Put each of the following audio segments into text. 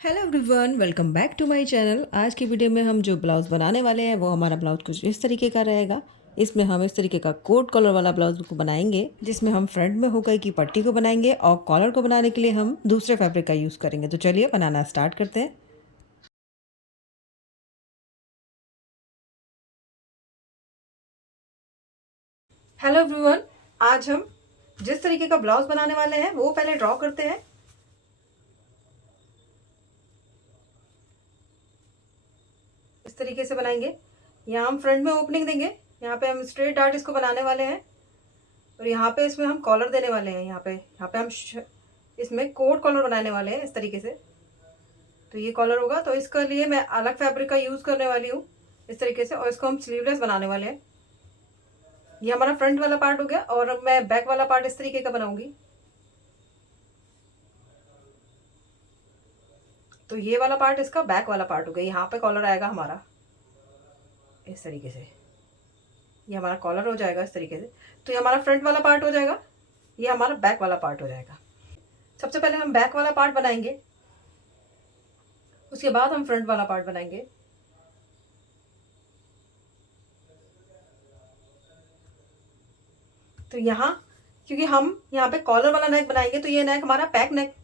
Hello everyone, welcome back to my channel. आज की video में हम जो ब्लाउज़ बनाने वाले हैं वो हमारा ब्लाउज़ कुछ इस तरीके का रहेगा। इसमें हम इस तरीके का कोट कॉलर वाला ब्लाउज़ को बनाएंगे, जिसमें हम फ्रंट में होकर की पट्टी को बनाएंगे और कॉलर को बनाने के लिए हम दूसरे फैब्रिक का यूज़ करेंगे। तो चलिए बनाना स्टार्ट करते हैं। हेलो एवरीवन, आज हम जिस तरीके का ब्लाउज़ बनाने वाले हैं वो पहले ड्रॉ करते हैं। इस तरीके से बनाएंगे। यहाँ हम फ्रंट में ओपनिंग देंगे, यहाँ पे हम स्ट्रेट डार्ट इसको बनाने वाले हैं और यहाँ पे इसमें हम कॉलर देने वाले हैं। यहाँ पे हम इसमें कोट कॉलर बनाने वाले हैं इस तरीके से। तो ये कॉलर होगा, तो इसके लिए मैं अलग फैब्रिक का यूज़ करने वाली हूँ इस तरीके से, और इसको हम स्लीवलेस बनाने वाले हैं। ये हमारा फ्रंट वाला पार्ट हो गया और अब मैं बैक वाला पार्ट इस तरीके का बनाऊंगी। तो ये वाला पार्ट इसका बैक वाला पार्ट हो गया। यहाँ पे कॉलर आएगा हमारा इस तरीके से। ये हमारा कॉलर हो जाएगा इस तरीके से। तो ये हमारा फ्रंट वाला पार्ट हो जाएगा, ये हमारा बैक वाला पार्ट हो जाएगा। सबसे पहले हम बैक वाला पार्ट बनाएंगे, उसके बाद हम फ्रंट वाला पार्ट बनाएंगे। तो यहाँ क्योंकि हम यहाँ पे कॉलर वाला नेक बनाएंगे तो ये नेक हमारा पैक नेक,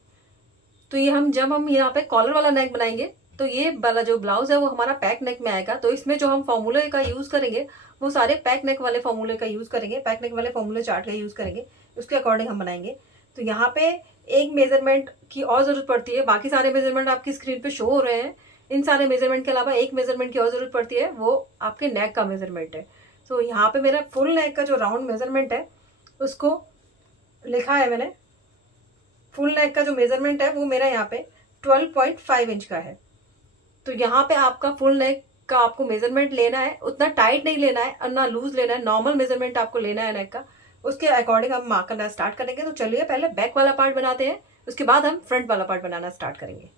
तो ये जब हम यहाँ पे कॉलर वाला नेक बनाएंगे तो ये वाला जो ब्लाउज है वो हमारा पैक नेक में आएगा। तो इसमें जो हम फॉर्मूले का यूज़ करेंगे वो सारे पैक नेक वाले फॉर्मूले का यूज़ करेंगे, पैक नेक वाले फॉर्मूले चार्ट का यूज़ करेंगे, उसके अकॉर्डिंग हम बनाएंगे। तो यहाँ पे एक मेजरमेंट की और ज़रूरत पड़ती है, बाकी सारे मेजरमेंट आपकी स्क्रीन पे शो हो रहे हैं। इन सारे मेजरमेंट के अलावा एक मेजरमेंट की और ज़रूरत पड़ती है, वो आपके नेक का मेजरमेंट है। तो यहाँ पे मेरा फुल नेक का जो राउंड मेजरमेंट है उसको लिखा है मैंने। फुल नेक का जो मेजरमेंट है वो मेरा यहाँ पे 12.5 इंच का है। तो यहाँ पे आपका फुल नेक का आपको मेजरमेंट लेना है, उतना टाइट नहीं लेना है और ना लूज लेना है, नॉर्मल मेजरमेंट आपको लेना है नेक का। उसके अकॉर्डिंग हम मार्क करना स्टार्ट करेंगे। तो चलिए पहले बैक वाला पार्ट बनाते हैं, उसके बाद हम फ्रंट वाला पार्ट बनाना स्टार्ट करेंगे।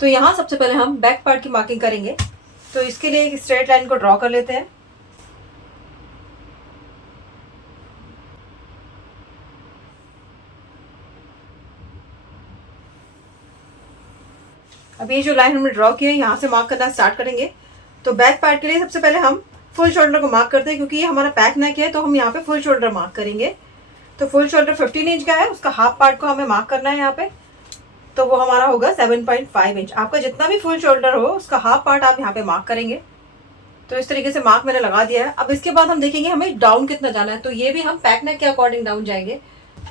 तो यहाँ सबसे पहले हम बैक पार्ट की मार्किंग करेंगे। तो इसके लिए एक स्ट्रेट लाइन को ड्रॉ कर लेते हैं। अब ये जो लाइन हमने ड्रॉ की है यहाँ से मार्क करना स्टार्ट करेंगे। तो बैक पार्ट के लिए सबसे पहले हम फुल शोल्डर को मार्क करते हैं, क्योंकि ये हमारा पैक नेक है तो हम यहाँ पे फुल शोल्डर मार्क करेंगे। तो फुल शोल्डर 15 इंच का है, उसका हाफ पार्ट को हमें मार्क करना है यहाँ पे। तो वो हमारा होगा 7.5 इंच। आपका जितना भी फुल शोल्डर हो उसका हाफ पार्ट आप यहाँ पे मार्क करेंगे। तो इस तरीके से मार्क मैंने लगा दिया है। अब इसके बाद हम देखेंगे हमें डाउन कितना जाना है, तो ये भी हम पैक नेक के अकॉर्डिंग डाउन जाएंगे।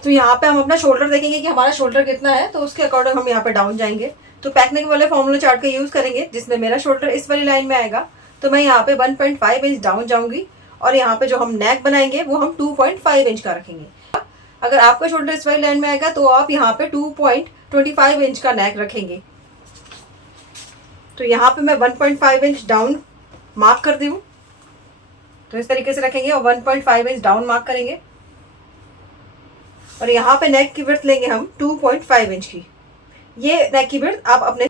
तो यहाँ पे हम अपना शोल्डर देखेंगे कि हमारा शोल्डर कितना है, तो उसके अकॉर्डिंग हम यहाँ पे डाउन जाएंगे। तो पैक नेक वाले फॉर्मूला चार्ट का यूज करेंगे, जिसमें मेरा शोल्डर इस वाली लाइन में आएगा। तो मैं यहाँ पे 1.5 इंच डाउन जाऊंगी और यहाँ पे जो हम नेक बनाएंगे वो हम 2.5 इंच का रखेंगे। अगर आपका शोल्डर इस वाली लाइन में आएगा तो आप यहाँ पे 2.25 इंच का नेक रखेंगे। तो यहाँ पे मैं 1.5 इंच डाउन मार्क कर दी हूँ। तो इस तरीके से रखेंगे और 1.5 इंच डाउन मार्क करेंगे। और यहाँ पे नेक की विड्थ लेंगे हम 2.5 इंच की। ये नेक की विड्थ आप अपने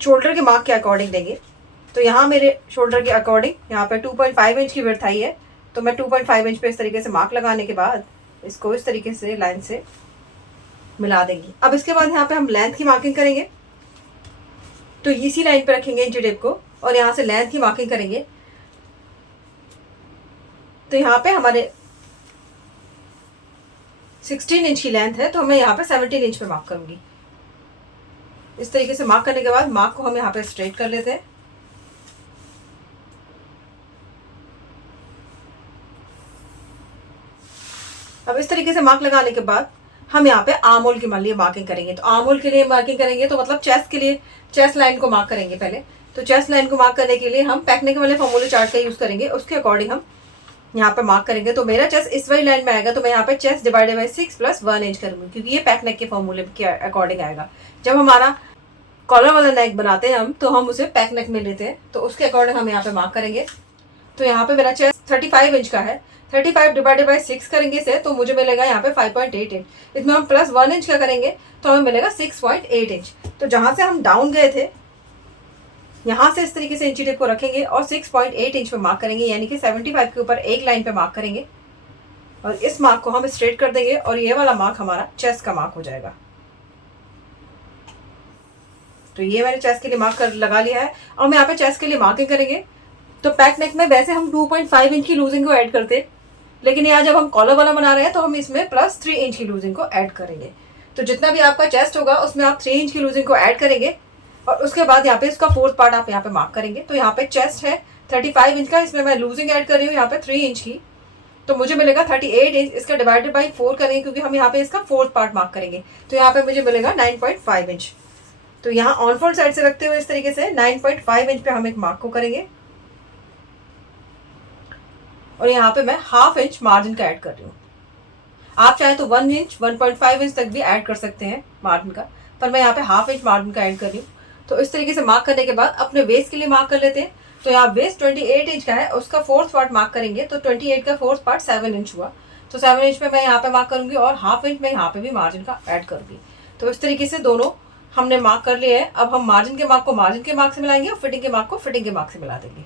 शोल्डर के मार्क के अकॉर्डिंग देंगे। तो यहाँ मेरे शोल्डर के अकॉर्डिंग यहाँ पे 2.5 इंच की विड्थ आई है। तो मैं 2.5 इंच पे इस तरीके से मार्क लगाने के बाद इसको इस तरीके से लाइन से मिला देंगे। अब इसके बाद यहाँ पे हम लेंथ की मार्किंग करेंगे। तो इसी लाइन पे रखेंगे इंची टेप को और यहाँ से लेंथ की मार्किंग करेंगे। तो यहाँ पे हमारे 16 इंच की लेंथ है, तो मैं यहाँ पे 17 इंच पे मार्क करूंगी। इस तरीके से मार्क करने के बाद मार्क को हम यहाँ पे स्ट्रेट कर लेते हैं। अब इस तरीके से मार्क लगाने के बाद हम यहाँ पे आर्म होल के लिए मार्किंग करेंगे। तो आर्म होल के लिए मार्किंग करेंगे तो मतलब चेस्ट के लिए चेस्ट लाइन को मार्क करेंगे पहले। तो चेस्ट लाइन को मार्क करने के लिए हम पैक नेक वाले फॉर्मूले चार्ट का यूज करेंगे, उसके अकॉर्डिंग हम यहाँ पे मार्क करेंगे। तो मेरा चेस्ट इस वाली लाइन में आएगा, तो मैं यहाँ पे चेस्ट डिवाइडेड बाई 6 + 1 इंच करूंगी, क्योंकि ये पैक नेक के फॉर्मूले के अकॉर्डिंग आएगा। जब हमारा कॉलर वाला नेक बनाते हैं हम, तो हम उसे पैक नेक में लेते हैं, तो उसके अकॉर्डिंग हम यहाँ पे मार्क करेंगे। तो यहाँ पे मेरा चेस्ट 35 इंच का है, 35 डिवाइडेड बाई 6 करेंगे इसे, तो मुझे मिलेगा यहाँ पे 5.8 इंच। इसमें हम +1 इंच का करेंगे तो हमें मिलेगा 6.8 इंच। तो जहाँ से हम डाउन गए थे यहाँ से इस तरीके से इंची टेप को रखेंगे और 6.8 इंच पे मार्क करेंगे, यानी कि 75 के ऊपर एक लाइन पे मार्क करेंगे और इस मार्क को हम स्ट्रेट कर देंगे और ये वाला मार्क हमारा चेस्ट का मार्क हो जाएगा। तो ये मैंने चेस्ट के लिए मार्क कर लगा लिया है। और मैं यहाँ पे चेस्ट के लिए मार्किंग करेंगे। तो पैक नेक में वैसे हम 2.5 इंच की लूजिंग को ऐड करते, लेकिन यहाँ जब हम कॉलर वाला बना रहे हैं तो हम इसमें प्लस 3 इंच की लूजिंग को ऐड करेंगे। तो जितना भी आपका चेस्ट होगा उसमें आप 3 इंच की लूजिंग को ऐड करेंगे और उसके बाद यहाँ पे इसका फोर्थ पार्ट आप यहाँ पे मार्क करेंगे। तो यहाँ पे चेस्ट है 35 इंच का, इसमें मैं लूजिंग ऐड कर रही हूँ यहाँ पे 3 इंच की, तो मुझे मिलेगा 38 इंच। इसका डिवाइडेड बाई 4 करेंगे क्योंकि हम यहाँ पे इसका फोर्थ पार्ट मार्क करेंगे। तो यहाँ पे मुझे मिलेगा 9.5 इंच। तो यहाँ ऑन फोल्ड साइड से रखते हुए इस तरीके से 9.5 इंच पे हम एक मार्क को करेंगे और यहाँ पे मैं हाफ इंच मार्जिन का ऐड कर रही हूँ। आप चाहे तो 1 इंच 1.5 इंच तक भी ऐड कर सकते हैं मार्जिन का, पर मैं यहाँ पे हाफ इंच मार्जिन का ऐड कर रही हूँ। तो इस तरीके से मार्क करने के बाद अपने वेस्ट के लिए मार्क कर लेते हैं। तो यहाँ वेस्ट 28 इंच का है, उसका फोर्थ पार्ट मार्क करेंगे। तो 28 का फोर्थ पार्ट 7 इंच हुआ। तो 7 इंच पे मैं यहाँ पे मार्क करूंगी और हाफ इंच में यहाँ पे भी मार्जिन का ऐड करूंगी। तो इस तरीके से दोनों हमने मार्क कर लिए हैं। अब हम मार्जिन के मार्क को मार्जिन के मार्क से मिलाएंगे और फिटिंग के मार्क को फिटिंग के मार्क से मिला देंगे।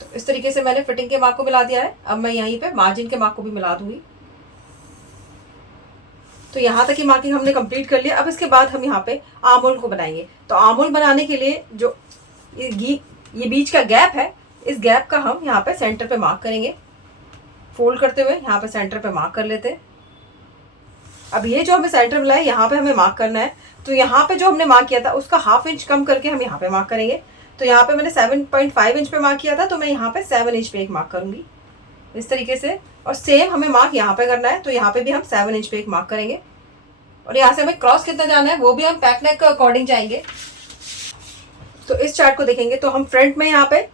तो इस तरीके से मैंने फिटिंग के मार्क को मिला दिया है। अब मैं यहीं पे मार्जिन के मार्क को भी मिला दूंगी। तो यहाँ तक की मार्किंग हमने कंप्लीट कर लिया। अब इसके बाद हम यहाँ पे आर्म होल को बनाएंगे। तो आर्म होल बनाने के लिए जो ये बीच का गैप है, इस गैप का हम यहाँ पे सेंटर पे मार्क करेंगे। फोल्ड करते हुए यहाँ पे सेंटर पे मार्क कर लेते हैं। अब ये जो हमें सेंटर मिला है यहाँ पे हमें मार्क करना है। तो यहाँ पे जो हमने मार्क किया था उसका हाफ इंच कम करके हम यहाँ पे मार्क करेंगे। तो यहाँ पे मैंने 7.5 इंच पे मार्क किया था, तो मैं यहाँ पे 7 इंच पे एक मार्क करूंगी इस तरीके से। और सेम हमें मार्क यहाँ पे करना है। तो यहाँ पे भी हम 7 इंच पे एक मार्क करेंगे और यहाँ से हमें क्रॉस कितना जाना है वो भी हम पैक नेक के अकॉर्डिंग जाएंगे। तो इस चार्ट को देखेंगे तो हम फ्रंट में यहाँ पे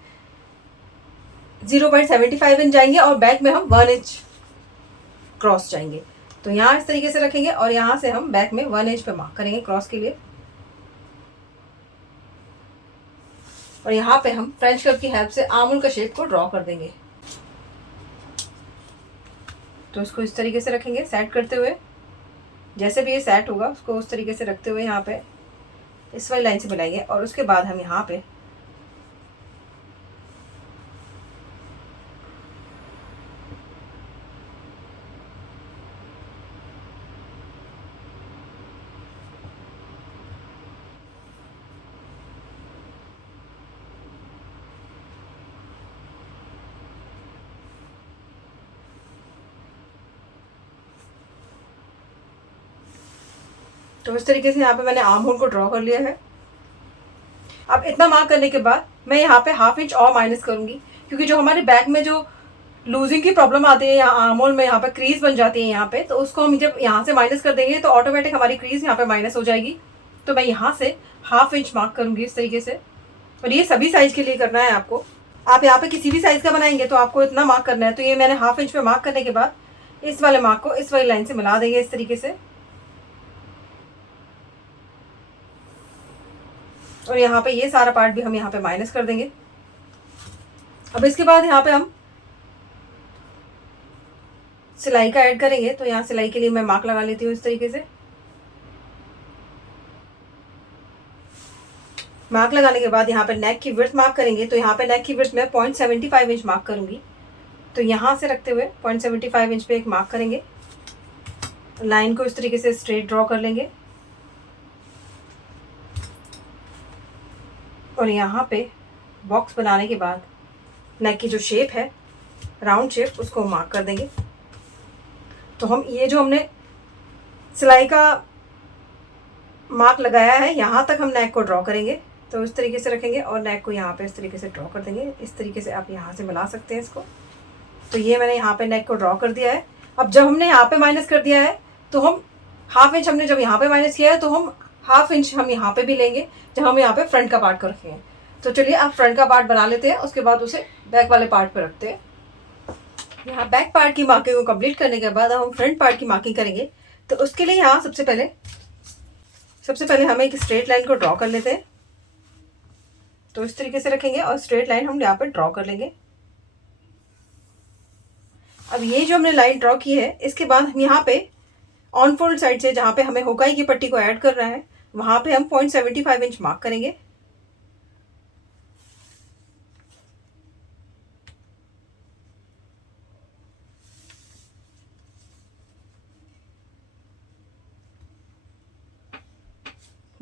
0.75 इंच जाएंगे और बैक में हम 1 इंच क्रॉस जाएंगे। तो यहाँ इस तरीके से रखेंगे और यहाँ से हम बैक में 1 इंच पे मार्क करेंगे क्रॉस के लिए। और यहाँ पे हम फ्रेंच कर्व की हेल्प से आर्म होल का शेप को ड्रॉ कर देंगे। तो इसको इस तरीके से रखेंगे सेट करते हुए, जैसे भी ये सेट होगा उसको उस तरीके से रखते हुए यहाँ पे इस वाली लाइन से मिलाएंगे। और उसके बाद हम यहाँ पे तो इस तरीके से यहाँ पे मैंने आर्म होल को ड्रॉ कर लिया है। अब इतना मार्क करने के बाद मैं यहाँ पे हाफ इंच और माइनस करूंगी क्योंकि जो हमारे बैक में जो लूजिंग की प्रॉब्लम आती है यहाँ आर्म होल में, यहाँ पे क्रीज बन जाती है यहाँ पे, तो उसको हम जब यहाँ से माइनस कर देंगे तो ऑटोमेटिक हमारी क्रीज यहाँ पे माइनस हो जाएगी। तो मैं यहाँ से हाफ इंच मार्क करूंगी इस तरीके से। और ये सभी साइज के लिए करना है आपको। आप यहाँ पे किसी भी साइज का बनाएंगे तो आपको इतना मार्क करना है। तो ये मैंने हाफ इंच पे मार्क करने के बाद इस वाले मार्क को इस वाली लाइन से मिला देंगे इस तरीके से। और यहाँ पे ये सारा पार्ट भी हम यहाँ पे माइनस कर देंगे। अब इसके बाद यहाँ पे हम सिलाई का ऐड करेंगे। तो यहाँ सिलाई के लिए मैं मार्क लगा लेती हूँ इस तरीके से। मार्क लगाने के बाद यहाँ पे नेक की विड्थ मार्क करेंगे। तो यहाँ पे नेक की विड्थ में 0.75 इंच मार्क करूंगी। तो यहाँ से रखते हुए 0.75 इंच पे एक मार्क करेंगे। लाइन को इस तरीके से स्ट्रेट ड्रॉ कर लेंगे और यहाँ पे बॉक्स बनाने के बाद नेक की जो शेप है राउंड शेप उसको मार्क कर देंगे। तो हम ये जो हमने सिलाई का मार्क लगाया है यहाँ तक हम नेक को ड्रॉ करेंगे। तो इस तरीके से रखेंगे और नेक को यहाँ पे इस तरीके से ड्रॉ कर देंगे। इस तरीके से आप यहाँ से मिला सकते हैं इसको। तो ये मैंने यहाँ पे नेक को ड्रॉ कर दिया है। अब जब हमने यहाँ पे माइनस कर दिया है तो हम हाफ इंच हमने जब यहाँ पे माइनस किया है तो हम हाफ इंच हम यहाँ पे भी लेंगे जब हम यहाँ पे फ्रंट का पार्ट को रखेंगे। तो चलिए आप फ्रंट का पार्ट बना लेते हैं, उसके बाद उसे बैक वाले पार्ट पे रखते हैं। यहाँ बैक पार्ट की मार्किंग को कंप्लीट करने के बाद हम फ्रंट पार्ट की मार्किंग करेंगे। तो उसके लिए यहाँ सबसे पहले हम एक स्ट्रेट लाइन को ड्रॉ कर लेते हैं। तो इस तरीके से रखेंगे और स्ट्रेट लाइन हम यहाँ पे ड्रॉ कर लेंगे। अब ये जो हमने लाइन ड्रॉ की है इसके बाद हम यहाँ पे ऑन फोल्ड साइड से जहाँ पे हमें हुकाई की पट्टी को ऐड करना है वहाँ पे हम 0.75 इंच मार्क करेंगे।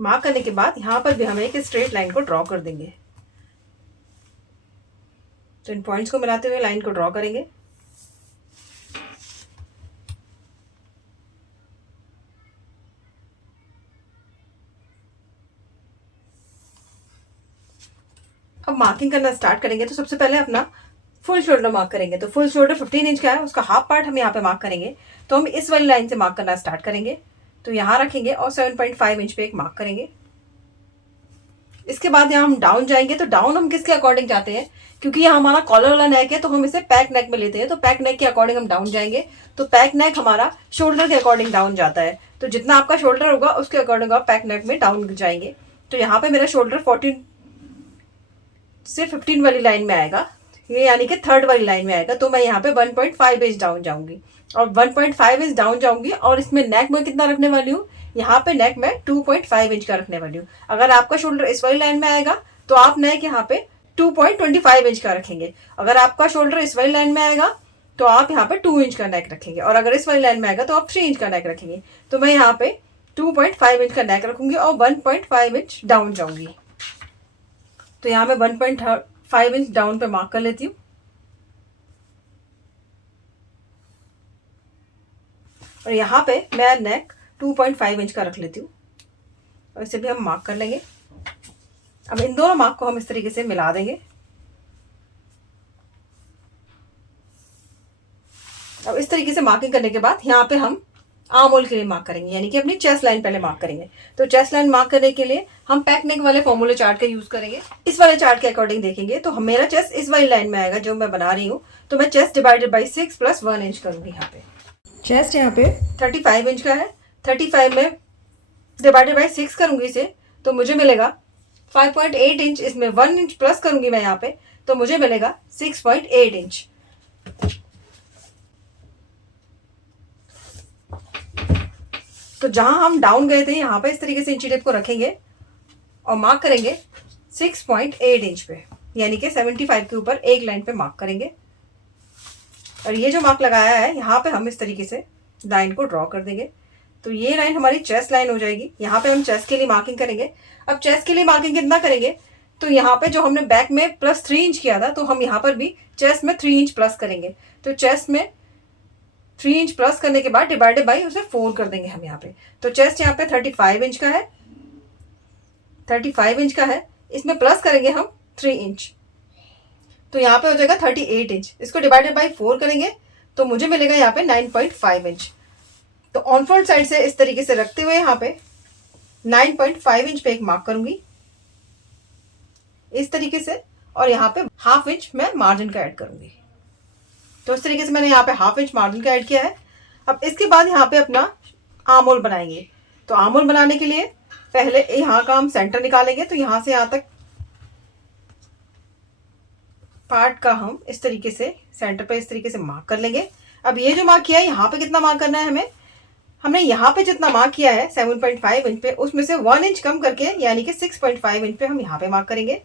मार्क करने के बाद यहाँ पर भी हम एक स्ट्रेट लाइन को ड्रॉ कर देंगे। तो इन पॉइंट्स को मिलाते हुए लाइन को ड्रॉ करेंगे। अब मार्किंग करना स्टार्ट करेंगे। तो सबसे पहले अपना फुल शोल्डर मार्क करेंगे। तो फुल शोल्डर 15 इंच का है, उसका हाफ पार्ट हम यहाँ पे मार्क करेंगे। तो हम इस वाली लाइन से मार्क करना स्टार्ट करेंगे। तो यहाँ रखेंगे और 7.5 इंच पे एक मार्क करेंगे। इसके बाद यहाँ हम डाउन जाएंगे। तो डाउन हम किसके अकॉर्डिंग जाते हैं, क्योंकि यहाँ हमारा कॉलर वाला नेक है तो हम इसे पैक नेक में लेते हैं। तो पैक नेक के अकॉर्डिंग हम डाउन जाएंगे। तो पैक नेक हमारा शोल्डर के अकॉर्डिंग डाउन जाता है। तो जितना आपका शोल्डर होगा उसके अकॉर्डिंग आप पैक नेक में डाउन जाएंगे। तो यहाँ पे मेरा शोल्डर 14 से 15 वाली लाइन में आएगा, ये यानी कि थर्ड वाली लाइन में आएगा। तो मैं यहाँ पे 1.5 इंच डाउन जाऊंगी और 1.5 इंच डाउन जाऊंगी। और इसमें नेक में कितना रखने वाली हूँ, यहाँ पे नेक में 2.5 इंच का रखने वाली हूँ। अगर आपका शोल्डर इस वाली लाइन में आएगा तो आप नेक यहाँ पे 2.25 इंच का रखेंगे। अगर आपका शोल्डर इस वाली लाइन में आएगा तो आप यहाँ पे 2 इंच का नेक रखेंगे। और अगर इस वाली लाइन में आएगा तो आप 3 इंच का नेक रखेंगे। तो मैं यहाँ पे 2.5 इंच का नेक रखूंगी और 1.5 इंच डाउन जाऊंगी। तो यहाँ मैं 1.5 इंच डाउन पे मार्क कर लेती हूँ। और यहाँ पे मैं नेक 2.5 इंच का रख लेती हूँ और इसे भी हम मार्क कर लेंगे। अब इन दोनों मार्क को हम इस तरीके से मिला देंगे। अब इस तरीके से मार्किंग करने के बाद यहाँ पे हम आर्म होल के लिए मार्क करेंगे, यानी कि अपनी चेस्ट लाइन पहले मार्क करेंगे। तो चेस्ट लाइन मार्क करने के लिए हम पैक नेक वाले फॉर्मूले चार्ट का यूज करेंगे। इस वाले चार्ट के अकॉर्डिंग देखेंगे तो मेरा चेस्ट इस वाली लाइन में आएगा जो मैं बना रही हूँ। तो मैं चेस्ट डिवाइडेड बाई 6 + 1 इंच करूंगी। यहाँ पे चेस्ट यहाँ पे 35 इंच का है, 35 में डिवाइडेड बाई 6 करूंगी इसे, तो मुझे मिलेगा 5.8 इंच। इसमें 1 इंच प्लस करूंगी मैं यहाँ पे, तो मुझे मिलेगा 6.8 इंच। तो जहां हम डाउन गए थे यहाँ पे इस तरीके से इंची टेप को रखेंगे और मार्क करेंगे 6.8 इंच पे, यानी कि 75 के ऊपर एक लाइन पे मार्क करेंगे। और ये जो मार्क लगाया है यहाँ पे हम इस तरीके से लाइन को ड्रॉ कर देंगे। तो ये लाइन हमारी चेस्ट लाइन हो जाएगी। यहाँ पे हम चेस्ट के लिए मार्किंग करेंगे। अब चेस्ट के लिए मार्किंग कितना करेंगे, तो यहाँ पे जो हमने बैक में +3 इंच किया था तो हम यहाँ पर भी चेस्ट में 3 इंच प्लस करेंगे। तो चेस्ट में 3 इंच प्लस करने के बाद डिवाइडेड बाई उसे 4 कर देंगे हम यहाँ पे। तो चेस्ट यहाँ पे 35 इंच का है, 35 इंच का है, इसमें प्लस करेंगे हम 3 इंच, तो यहाँ पे हो जाएगा 38 इंच। इसको डिवाइडेड बाई 4 करेंगे तो मुझे मिलेगा यहाँ पे 9.5 इंच। तो ऑन फोल्ड साइड से इस तरीके से रखते हुए यहाँ पे 9.5 इंच पे एक मार्क करूंगी इस तरीके से, और यहाँ पे ½ इंच मैं मार्जिन का ऐड करूंगी। तो इस तरीके से मैंने यहाँ पे ½ इंच मार्जिन का ऐड किया है। अब इसके बाद यहाँ पे अपना आर्म होल बनाएंगे। तो आर्म होल बनाने के लिए पहले यहाँ का हम सेंटर निकालेंगे। तो यहाँ से यहाँ तक पार्ट का हम इस तरीके से सेंटर पे इस तरीके से मार्क कर लेंगे। अब ये जो मार्क किया है यहाँ पे कितना मार्क करना है हमने यहाँ पे जितना मार्क किया है 7.5 इंच पे, उसमें से 1 इंच कम करके यानी कि 6.5 इंच पे हम यहाँ पे मार्क करेंगे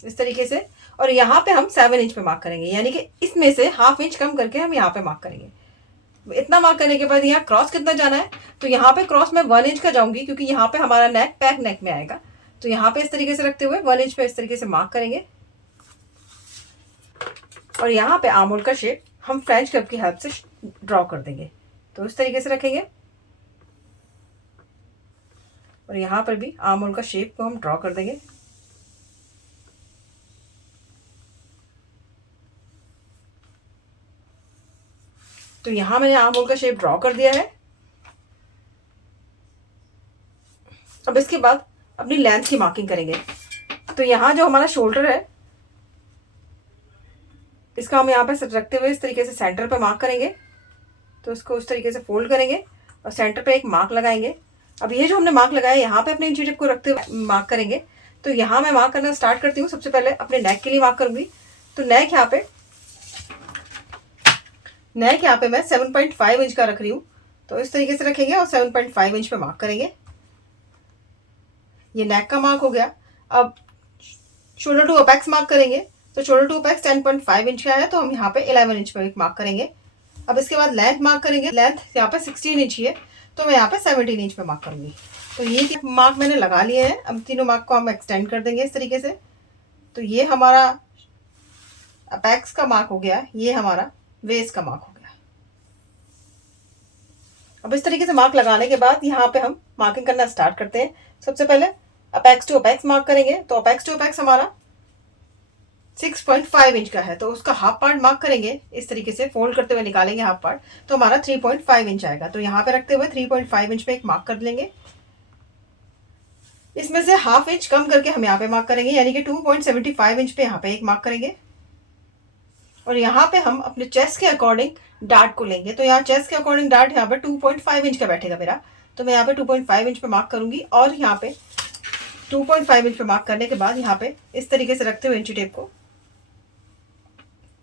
इस तरीके से। और यहाँ पे हम 7 इंच पे मार्क करेंगे, यानी कि इसमें से ½ इंच कम करके हम यहाँ पे मार्क करेंगे। इतना मार्क करने के बाद यहाँ क्रॉस कितना जाना है, तो यहाँ पे क्रॉस में 1 इंच का जाऊंगी क्योंकि यहाँ पे हमारा नेक पैक नेक में आएगा। तो यहाँ पे इस तरीके से रखते हुए 1 इंच पे इस तरीके से मार्क करेंगे। और यहाँ पे आर्म होल का शेप हम फ्रेंच कर्व की हेल्प से ड्रॉ कर देंगे। तो इस तरीके से रखेंगे और यहाँ पर भी आर्म होल का शेप को हम ड्रॉ कर देंगे। तो यहाँ मैंने आर्म होल का शेप ड्रॉ कर दिया है। अब इसके बाद अपनी लेंथ की मार्किंग करेंगे। तो यहाँ जो हमारा शोल्डर है इसका हम यहाँ पे रखते हुए इस तरीके से सेंटर पे मार्क करेंगे। तो इसको उस तरीके से फोल्ड करेंगे और सेंटर पे एक मार्क लगाएंगे। अब ये जो हमने मार्क लगाया यहाँ पे अपने इंची टेप को रखते हुए मार्क करेंगे। तो यहाँ मैं मार्क करना स्टार्ट करती हूँ। सबसे पहले अपने नेक के लिए मार्क करूंगी। तो नेक यहाँ पे मैं 7.5 इंच का रख रही हूँ। तो इस तरीके से रखेंगे और 7.5 इंच पे मार्क करेंगे। ये नेक का मार्क हो गया। अब शोल्डर टू अपेक्स मार्क करेंगे। तो शोल्डर टू अपेक्स 10.5 इंच का है, तो हम यहाँ पे 11 इंच पे एक मार्क करेंगे। अब इसके बाद लेंथ मार्क करेंगे। लेंथ यहाँ पे 16 इंच ही है, तो मैं यहाँ पे 17 इंच पे मार्क करूँगी। तो ये मार्क मैंने लगा लिए हैं। अब तीनों मार्क को हम एक्सटेंड कर देंगे इस तरीके से। तो ये हमारा अपेक्स का मार्क हो गया, ये हमारा वेस्ट का मार्क हो गया। अब इस तरीके से मार्क लगाने के बाद यहाँ पे हम मार्किंग करना स्टार्ट करते हैं। सबसे पहले अपेक्स टू अपेक्स मार्क करेंगे। तो अपेक्स टू अपेक्स हमारा 6.5 इंच का है, तो उसका हाफ पार्ट मार्क करेंगे इस तरीके से, फोल्ड करते हुए निकालेंगे हाफ पार्ट, तो हमारा 3.5 इंच आएगा। तो यहाँ पे रखते हुए 3.5 इंच पे एक मार्क कर लेंगे। इसमें से हाफ इंच कम करके हम यहाँ पे मार्क करेंगे, यानी कि 2.75 इंच पे यहाँ पे एक मार्क करेंगे। और यहाँ पे हम अपने चेस्ट के अकॉर्डिंग डार्ट को लेंगे। तो यहाँ चेस्ट के अकॉर्डिंग डार्ट यहाँ पे 2.5 इंच का बैठेगा मेरा, तो मैं यहाँ पे 2.5 इंच पे मार्क करूंगी। और यहाँ पे 2.5 इंच पे मार्क करने के बाद यहाँ पे इस तरीके से रखते हुए इंची टेप को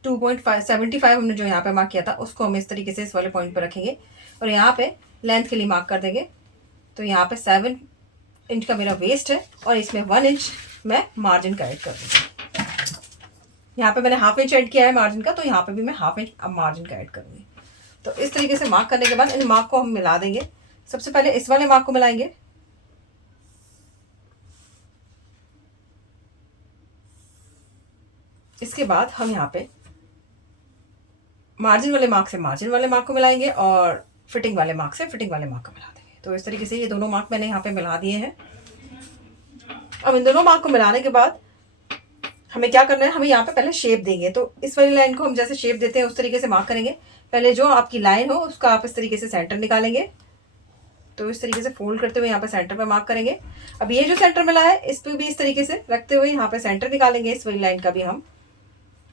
2.75 हमने जो यहाँ पे मार्क किया था उसको हम इस तरीके से इस वाले पॉइंट पर रखेंगे और यहाँ पे लेंथ के लिए मार्क कर देंगे। तो यहाँ पे 7 इंच का मेरा वेस्ट है और इसमें 1 इंच मैं मार्जिन का ऐड कर दूँगी। यहाँ पे मैंने हाफ इंच ऐड किया है मार्जिन का, तो यहाँ पे भी मैं हाफ इंच अब मार्जिन का ऐड करूँगी। तो इस तरीके से मार्क करने के बाद इन मार्क को हम मिला देंगे। सबसे पहले इस वाले मार्क को मिलाएंगे, इसके बाद हम यहाँ पे मार्जिन वाले मार्क से मार्जिन वाले मार्क को मिलाएंगे और फिटिंग वाले मार्क से फिटिंग वाले मार्क को मिला देंगे। तो इस तरीके से ये दोनों मार्क मैंने यहाँ पे मिला दिए हैं। अब इन दोनों मार्क को मिलाने के बाद हमें क्या करना है, हमें यहाँ पे पहले शेप देंगे। तो इस वाली लाइन को हम जैसे शेप देते हैं उस तरीके से मार्क करेंगे। पहले जो आपकी लाइन हो उसका आप इस तरीके से सेंटर निकालेंगे। तो इस तरीके से फोल्ड करते हुए यहाँ पे सेंटर पे मार्क करेंगे। अब ये जो सेंटर मिला है इस पे भी इस तरीके से रखते हुए यहाँ पे सेंटर निकालेंगे इस वाली लाइन का भी हम,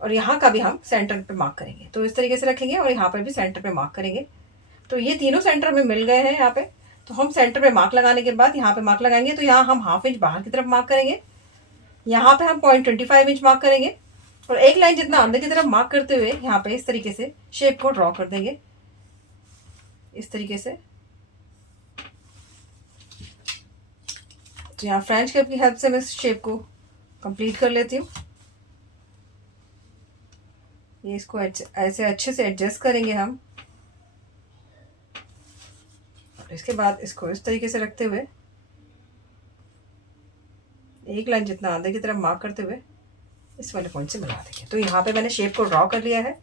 और यहाँ का भी हम सेंटर पे मार्क करेंगे। तो इस तरीके से रखेंगे और यहाँ पर भी सेंटर पे मार्क करेंगे। तो ये तीनों सेंटर में मिल गए हैं यहाँ पे। तो हम सेंटर पे मार्क लगाने के बाद यहाँ पे मार्क लगाएंगे। तो यहाँ हम हाफ इंच बाहर की तरफ मार्क करेंगे, यहाँ पे हम 0.25 इंच मार्क करेंगे और एक लाइन जितना अंदर की तरफ मार्क करते हुए यहाँ पे इस तरीके से शेप को ड्रॉ कर देंगे इस तरीके से। तो यहाँ फ्रेंच कर्व की हेल्प से मैं इस शेप को कंप्लीट कर लेती हूँ। ये इसको ऐसे अच्छे से एडजस्ट करेंगे हम और इसके बाद इसको इस तरीके से रखते हुए एक लाइन जितना अंदर की तरफ मार्क करते हुए इस वाले पॉइंट से मिला देंगे। तो यहाँ पे मैंने शेप को ड्रॉ कर लिया है।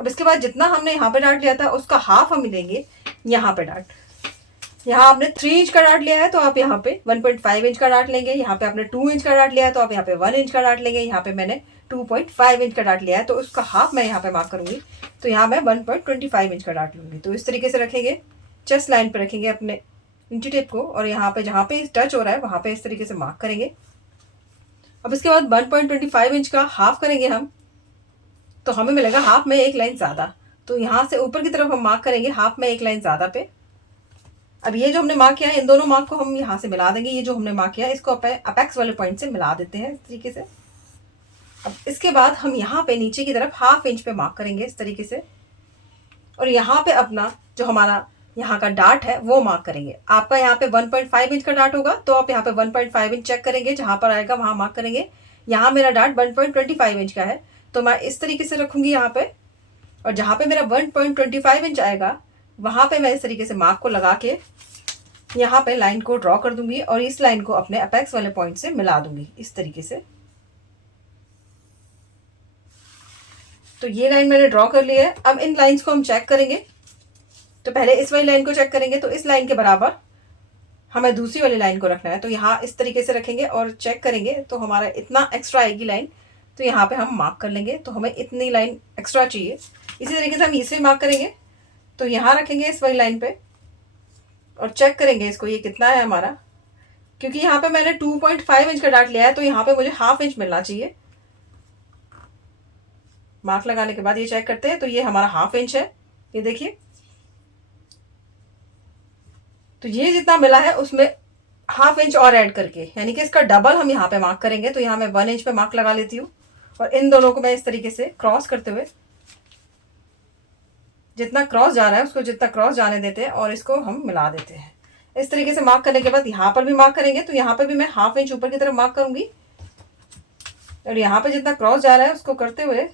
अब इसके बाद जितना हमने यहाँ पे डार्ट लिया था उसका हाफ हम लेंगे यहाँ पे डार्ट। यहाँ आपने 3 इंच का डार्ट लिया है तो आप यहाँ पे 1.5 इंच का डार्ट लेंगे। यहाँ पे आपने 2 इंच का डार्ट लिया है तो आप यहाँ पे 1 इंच का डार्ट लेंगे। यहाँ पे मैंने 2.5 इंच का डार्ट लिया है तो उसका हाफ मैं यहाँ पे मार्क करूंगी। तो यहाँ मैं 1.25 इंच का डार्ट लूंगी। तो इस तरीके से रखेंगे, चेस्ट लाइन पे रखेंगे अपने इंची टेप को और यहाँ पे जहाँ पे टच हो रहा है वहाँ पे इस तरीके से मार्क करेंगे। अब इसके बाद 1.25 इंच का हाफ करेंगे हम, तो हमें मिलेगा हाफ में एक लाइन ज़्यादा। तो यहाँ से ऊपर की तरफ हम मार्क करेंगे हाफ में एक लाइन ज़्यादा पे। अब ये जो हमने मार्क किया है इन दोनों मार्क को हम यहाँ से मिला देंगे। ये जो हमने मार्क किया है इसको अपेक्स वाले पॉइंट से मिला देते हैं इस तरीके से। अब इसके बाद हम यहाँ पे नीचे की तरफ हाफ इंच पे मार्क करेंगे इस तरीके से और यहाँ पे अपना जो हमारा यहाँ का डार्ट है वो मार्क करेंगे। आपका यहाँ पे 1.5 इंच का डार्ट होगा तो आप यहाँ पे 1.5 इंच चेक करेंगे, जहाँ पर आएगा वहाँ मार्क करेंगे। यहाँ मेरा डार्ट 1.25 इंच का है तो मैं इस तरीके से रखूँगी यहाँ पे, और जहाँ पे मेरा 1.25 इंच आएगा वहाँ पे मैं इस तरीके से मार्क को लगा के यहाँ पे लाइन को ड्रॉ कर दूंगी और इस लाइन को अपने अपेक्स वाले पॉइंट से मिला दूंगी इस तरीके से। तो ये लाइन मैंने ड्रॉ कर ली है। अब इन लाइंस को हम चेक करेंगे। तो पहले इस वाली लाइन को चेक करेंगे, तो इस लाइन के बराबर हमें दूसरी वाली लाइन को रखना है। तो यहाँ इस तरीके से रखेंगे और चेक करेंगे तो हमारा इतना एक्स्ट्रा आएगी लाइन, तो यहाँ पे हम मार्क कर लेंगे। तो हमें इतनी लाइन एक्स्ट्रा चाहिए। इसी तरीके से हम इसे मार्क करेंगे, तो यहाँ रखेंगे इस वाली लाइन पे और चेक करेंगे इसको ये कितना है हमारा, क्योंकि यहाँ पे मैंने 2.5 इंच का डार्ट लिया है तो यहाँ पे मुझे हाफ इंच मिलना चाहिए। मार्क लगाने के बाद ये चेक करते हैं तो ये हमारा हाफ इंच है, ये देखिए। तो ये जितना मिला है उसमें हाफ इंच और ऐड करके, यानी कि इसका डबल हम यहाँ पे मार्क करेंगे। तो यहाँ मैं 1 इंच पे मार्क लगा लेती हूँ और इन दोनों को मैं इस तरीके से क्रॉस करते हुए जितना क्रॉस जा रहा है उसको जितना क्रॉस जाने देते हैं और इसको हम मिला देते हैं। इस तरीके से मार्क करने के बाद यहाँ पर भी मार्क करेंगे। तो यहाँ पर भी मैं हाफ इंच ऊपर की तरफ मार्क करूंगी और यहाँ पे जितना क्रॉस जा रहा है उसको करते हुए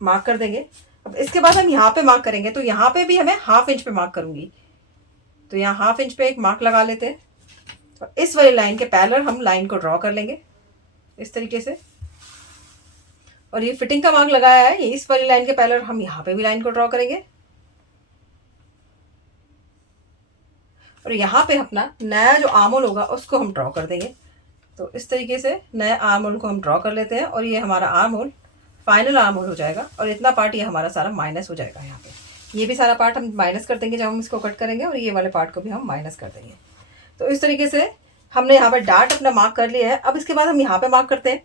मार्क कर देंगे। अब इसके बाद हम यहाँ पे मार्क करेंगे, तो यहाँ पे भी हमें हाफ इंच पे मार्क करूंगी। तो यहाँ हाफ इंच पे एक मार्क लगा लेते हैं और इस वाली लाइन के पैरेलल हम लाइन को ड्रॉ कर लेंगे इस तरीके से। और ये फिटिंग का मार्क लगाया है, ये इस वाली लाइन के पैरेलल हम यहाँ पे भी लाइन को ड्रॉ करेंगे। और यहाँ पे अपना नया जो आर्म होल होगा उसको हम ड्रॉ कर देंगे। तो इस तरीके से नया आर्म होल को हम ड्रॉ कर लेते हैं और ये हमारा arm hole final arm hole हो जाएगा। और इतना पार्ट ये हमारा सारा माइनस हो जाएगा। यहाँ पे ये भी सारा पार्ट हम माइनस कर देंगे जब हम इसको कट करेंगे, और ये वाले पार्ट को भी हम माइनस कर देंगे। तो इस तरीके से हमने यहाँ पर डार्ट अपना मार्क कर लिया है। अब इसके बाद हम यहाँ पे मार्क करते हैं।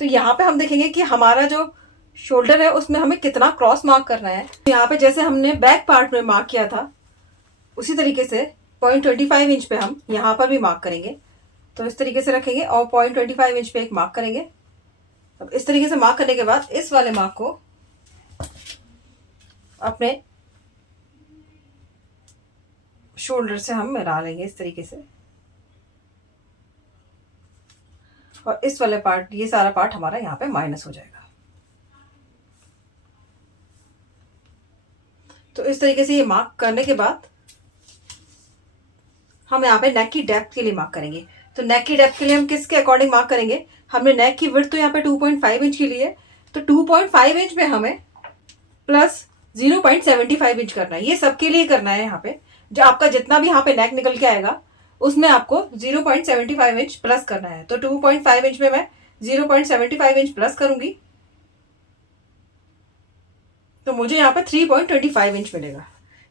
तो यहाँ पे हम देखेंगे कि हमारा जो शोल्डर है उसमें हमें कितना क्रॉस मार्क करना है। तो यहाँ पे जैसे हमने बैक पार्ट में मार्क किया था उसी तरीके से 0.25 इंच पे हम यहाँ पर भी मार्क करेंगे। तो इस तरीके से रखेंगे और 0.25 इंच पे एक मार्क करेंगे। अब इस तरीके से मार्क करने के बाद इस वाले मार्क को अपने शोल्डर से हम मिला लेंगे इस तरीके से। और इस वाले पार्ट, ये सारा पार्ट हमारा यहाँ पे माइनस हो जाएगा। तो इस तरीके से ये मार्क करने के बाद हम यहाँ पे नेक की डेप्थ के लिए मार्क करेंगे। तो नेक की डेप्थ के लिए हम किसके अकॉर्डिंग मार्क करेंगे? हमने नेक की विड्थ तो यहाँ पे 2.5 इंच की ली है, तो 2.5 इंच में हमें प्लस 0.75 इंच करना है। ये सबके लिए करना है। यहाँ पे जो आपका जितना भी यहाँ पे नेक निकल के आएगा उसमें आपको 0.75 इंच प्लस करना है। तो 2.5 इंच में मैं 0.75 इंच प्लस करूंगी तो मुझे यहाँ पे 3.25 इंच मिलेगा।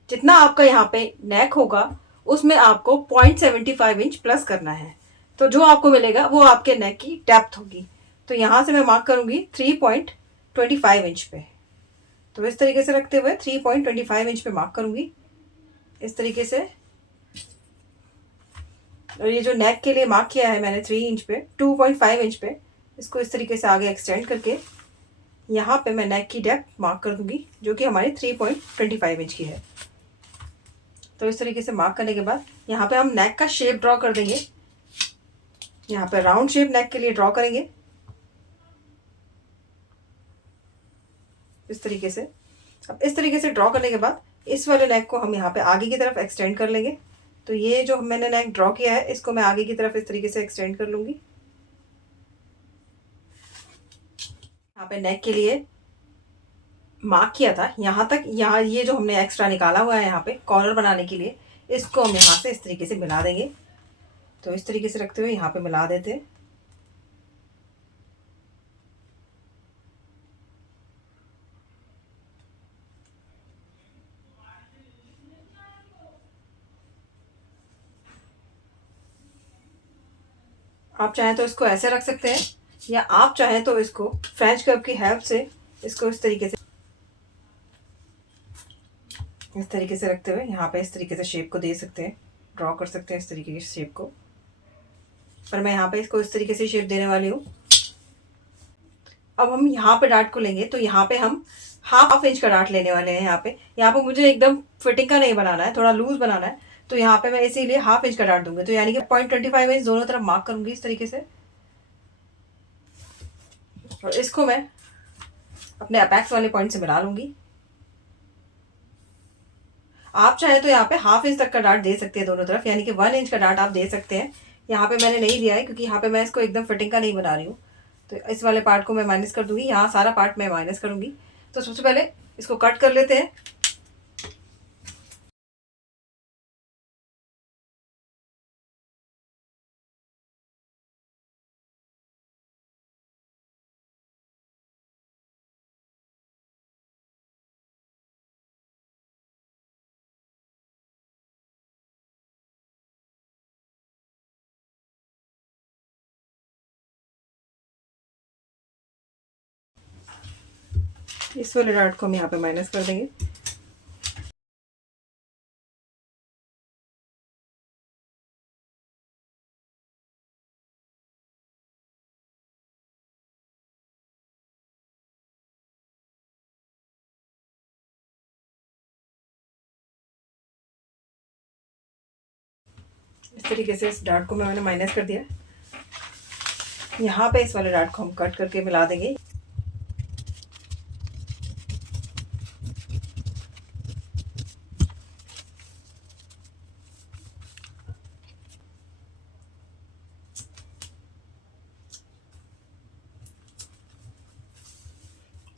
जितना आपका यहाँ पे नेक होगा उसमें आपको 0.75 इंच प्लस करना है। तो जो आपको मिलेगा वो आपके नेक की डेप्थ होगी। तो यहाँ से मैं मार्क करूंगी 3.25 इंच पे। तो इस तरीके से रखते हुए 3.25 इंच पे मार्क करूंगी इस तरीके से। और ये जो नेक के लिए मार्क किया है मैंने 3 इंच पे, 2.5 इंच पे, इसको इस तरीके से आगे एक्सटेंड करके यहाँ पे मैं नेक की डेप्थ मार्क कर दूंगी जो कि हमारी 3.25 इंच की है। तो इस तरीके से मार्क करने के बाद यहाँ पे हम नेक का शेप ड्रॉ कर देंगे। यहाँ पे राउंड शेप नेक के लिए ड्रॉ करेंगे इस तरीके से। अब इस तरीके से ड्रॉ करने के बाद इस वाले नेक को हम यहाँ पे आगे की तरफ एक्सटेंड कर लेंगे। तो ये जो मैंने नेक ड्रॉ किया है इसको मैं आगे की तरफ इस तरीके से एक्सटेंड कर लूंगी। यहाँ पे नेक के लिए मार्क किया था यहाँ तक, यहाँ ये जो हमने एक्स्ट्रा निकाला हुआ है यहाँ पे कॉलर बनाने के लिए, इसको हम यहाँ से इस तरीके से मिला देंगे। तो इस तरीके से रखते हुए यहाँ पे मिला देते हैं। आप चाहें तो इसको ऐसे रख सकते हैं या आप चाहें तो इसको फ्रेंच कर्व की हेल्प से इसको इस तरीके से रखते हुए यहाँ पे इस तरीके से शेप को दे सकते हैं, ड्रॉ कर सकते हैं इस तरीके की शेप को। पर मैं यहाँ पे इसको इस तरीके से शेप देने वाली हूँ। अब हम यहाँ पे डार्ट को लेंगे। तो यहाँ पे हम हाफ इंच का डार्ट लेने वाले हैं। यहाँ पे मुझे एकदम फिटिंग का नहीं बनाना है, थोड़ा लूज बनाना है। तो यहाँ पे मैं इसीलिए हाफ इंच का डार्ट दूंगी। तो यानी कि 0.25 इंच दोनों तरफ मार्क करूंगी इस तरीके से। और इसको मैं अपने अपेक्स वाले पॉइंट से मिला लूंगी। आप चाहे तो यहाँ पे हाफ इंच तक का डार्ट दे सकते हैं दोनों तरफ, यानी कि 1 इंच का डार्ट आप दे सकते हैं। यहाँ पे मैंने नहीं दिया है क्योंकि यहाँ पे मैं इसको एकदम फिटिंग का नहीं बना रही हूँ। तो इस वाले पार्ट को मैं माइनस कर दूंगी, यहाँ सारा पार्ट मैं माइनस करूंगी। तो सबसे पहले इसको कट कर लेते हैं। इस वाले डार्ट को हम यहाँ पे माइनस कर देंगे। इस तरीके से इस डार्ट को मैंने माइनस कर दिया। यहाँ पे इस वाले डार्ट को हम कट करके मिला देंगे।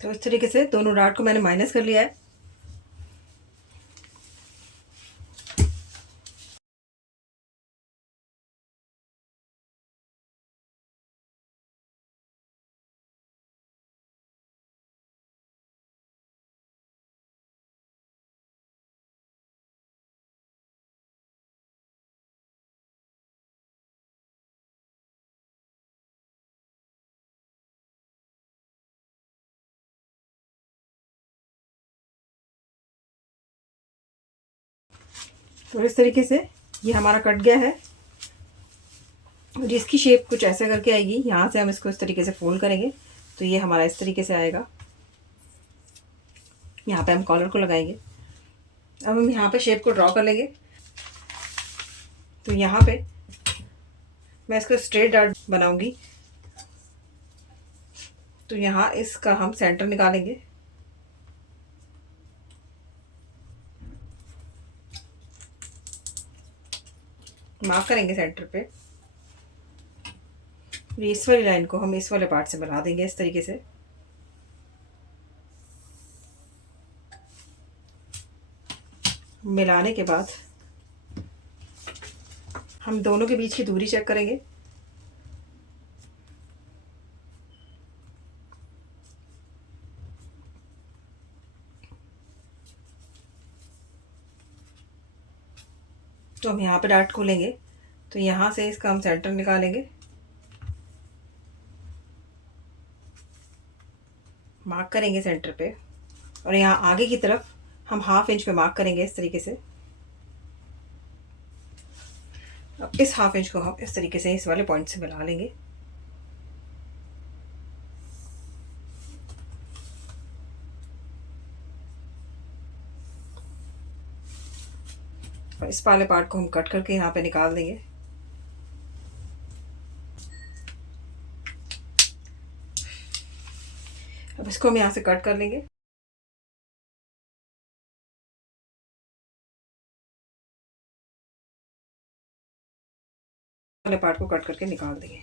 तो इस तरीके से दोनों डार्ट को मैंने माइनस कर लिया है। तो इस तरीके से ये हमारा कट गया है और इसकी शेप कुछ ऐसा करके आएगी। यहाँ से हम इसको इस तरीके से फोल्ड करेंगे तो ये हमारा इस तरीके से आएगा। यहाँ पे हम कॉलर को लगाएंगे। अब हम यहाँ पे शेप को ड्रॉ कर लेंगे। तो यहाँ पे मैं इसको स्ट्रेट डार्ट बनाऊंगी। तो यहाँ इसका हम सेंटर निकालेंगे। मार्क करेंगे सेंटर पे। इस वाली लाइन को हम इस वाले पार्ट से बना देंगे इस तरीके से। मिलाने के बाद हम दोनों के बीच की दूरी चेक करेंगे। तो हम यहाँ पे डार्ट को लेंगे। तो यहाँ से इसका हम सेंटर निकालेंगे, मार्क करेंगे सेंटर पे और यहाँ आगे की तरफ हम 1/2 इंच पे मार्क करेंगे इस तरीके से। अब इस 1/2 इंच को हम इस तरीके से इस वाले पॉइंट से मिला लेंगे। और इस वाले पार्ट को हम कट करके यहाँ पे निकाल देंगे। अब इसको हम यहाँ से कट कर लेंगे। वाले पार्ट को कट करके निकाल देंगे।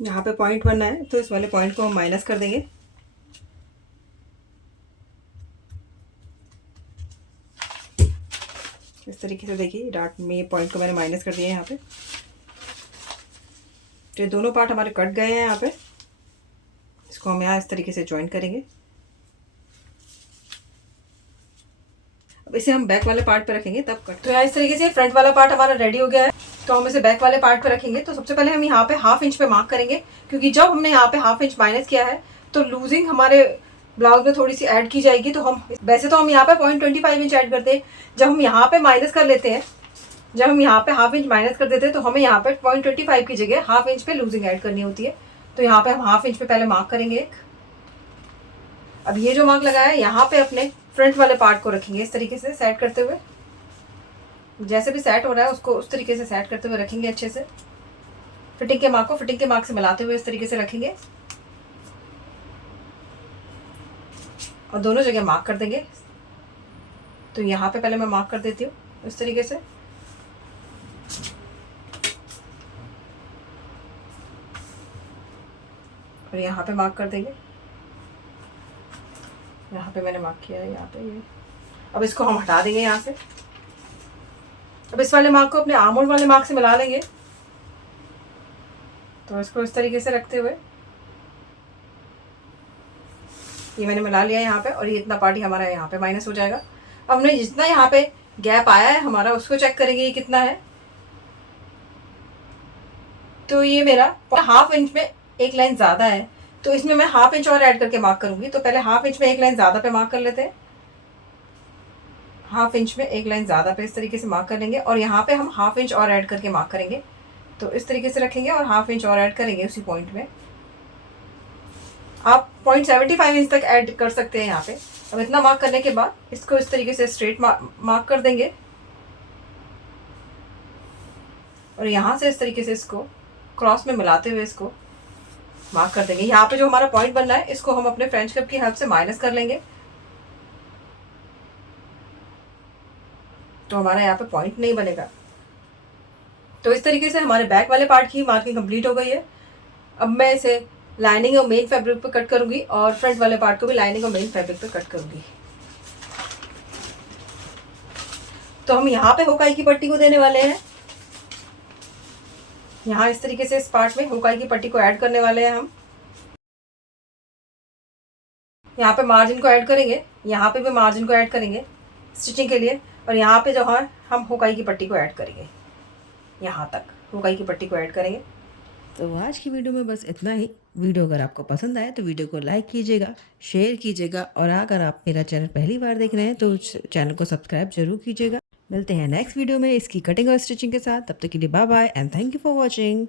यहाँ पे पॉइंट बनना है तो इस वाले पॉइंट को हम माइनस कर देंगे। इस तरीके से देखिए डार्ट में ये पॉइंट को मैंने माइनस कर दिया है यहाँ पे। तो ये दोनों पार्ट हमारे कट गए हैं यहाँ पे। इसको हम यहाँ इस तरीके से जॉइन करेंगे। अब इसे हम बैक वाले पार्ट पे रखेंगे तब कट। तो यहाँ इस तरीके से फ्रंट वाला पार्ट हमारा रेडी हो गया है। तो हम इसे बैक वाले पार्ट पे रखेंगे। तो सबसे पहले हम यहाँ पे 1/2 इंच पे मार्क करेंगे, क्योंकि जब हमने यहाँ पे 1/2 इंच माइनस किया है तो लूजिंग हमारे ब्लाउज में थोड़ी सी ऐड की जाएगी। तो हम वैसे तो हम यहाँ पे 0.25 इंच ऐड करते हैं। जब हम यहाँ पे माइनस कर लेते हैं, जब हम यहाँ पे 1/2 इंच माइनस कर देते हैं तो हमें यहाँ पे 0.25 की जगह 1/2 इंच पे लूजिंग ऐड करनी होती है। तो यहाँ पे हम 1/2 इंच पे पहले मार्क करेंगे एक। अब ये जो मार्क लगाया है यहाँ पे अपने फ्रंट वाले पार्ट को रखेंगे इस तरीके से सेट करते हुए। जैसे भी सेट हो रहा है उसको उस तरीके से सेट करते हुए रखेंगे अच्छे से। फिटिंग के मार्क को फिटिंग के मार्क से मिलाते हुए इस तरीके से रखेंगे और दोनों जगह मार्क कर देंगे। तो यहाँ पे पहले मैं मार्क कर देती हूँ इस तरीके से। और यहाँ पे मार्क कर देंगे। यहाँ पे मैंने मार्क किया है यहाँ पे ये। अब इसको हम हटा देंगे यहाँ से। अब इस वाले मार्क को अपने आर्म होल वाले मार्क से मिला लेंगे। तो इसको इस तरीके से रखते हुए ये मैंने मिला लिया यहाँ पे और ये इतना पार्ट हमारा यहाँ पे माइनस हो जाएगा। अब हमने जितना यहाँ पे गैप आया है हमारा उसको चेक करेंगे ये कितना है। तो ये मेरा 1/2 इंच में एक लाइन ज़्यादा है, तो इसमें मैं 1/2 इंच और ऐड करके मार्क करूँगी। तो पहले 1/2 इंच में एक लाइन ज़्यादा पे मार्क कर लेते हैं। 1/2 इंच में एक लाइन ज़्यादा पे इस तरीके से मार्क कर लेंगे और यहाँ पे हम 1/2 इंच और ऐड करके मार्क करेंगे। तो इस तरीके से रखेंगे और 1/2 इंच और ऐड करेंगे उसी पॉइंट में। आप 0.75 इंच तक ऐड कर सकते हैं यहाँ पे। अब इतना मार्क करने के बाद इसको इस तरीके से स्ट्रेट मार्क कर देंगे और यहाँ से इस तरीके से इसको क्रॉस में मिलाते हुए इसको मार्क कर देंगे। यहाँ पे जो हमारा पॉइंट बनना है इसको हम अपने फ्रेंच कप की हेल्प से माइनस कर लेंगे। तो हमारा यहाँ पे पॉइंट नहीं बनेगा। तो इस तरीके से हमारे बैक वाले पार्ट की मार्किंग कंप्लीट हो गई है। अब मैं इसे लाइनिंग और मेन फैब्रिक पे कट करूँगी और फ्रंट वाले पार्ट को भी लाइनिंग और मेन फैब्रिक पे कट करूँगी। तो हम यहाँ पे हुकाई की पट्टी को देने वाले हैं। यहाँ इस तरीके से इस पार्ट में हुकाई की पट्टी को ऐड करने वाले हैं हम। यहाँ पे मार्जिन को ऐड करेंगे, यहाँ पे भी मार्जिन को ऐड करेंगे स्टिचिंग के लिए, और यहाँ पे जो है हम हुकाई की पट्टी को ऐड करेंगे, यहाँ तक हुकाई की पट्टी को ऐड करेंगे। तो आज की वीडियो में बस इतना ही। वीडियो अगर आपको पसंद आए तो वीडियो को लाइक कीजिएगा, शेयर कीजिएगा, और अगर आप मेरा चैनल पहली बार देख रहे हैं तो चैनल को सब्सक्राइब जरूर कीजिएगा। मिलते हैं नेक्स्ट वीडियो में इसकी कटिंग और स्टिचिंग के साथ। तब तक के लिए bye bye and thank you for watching.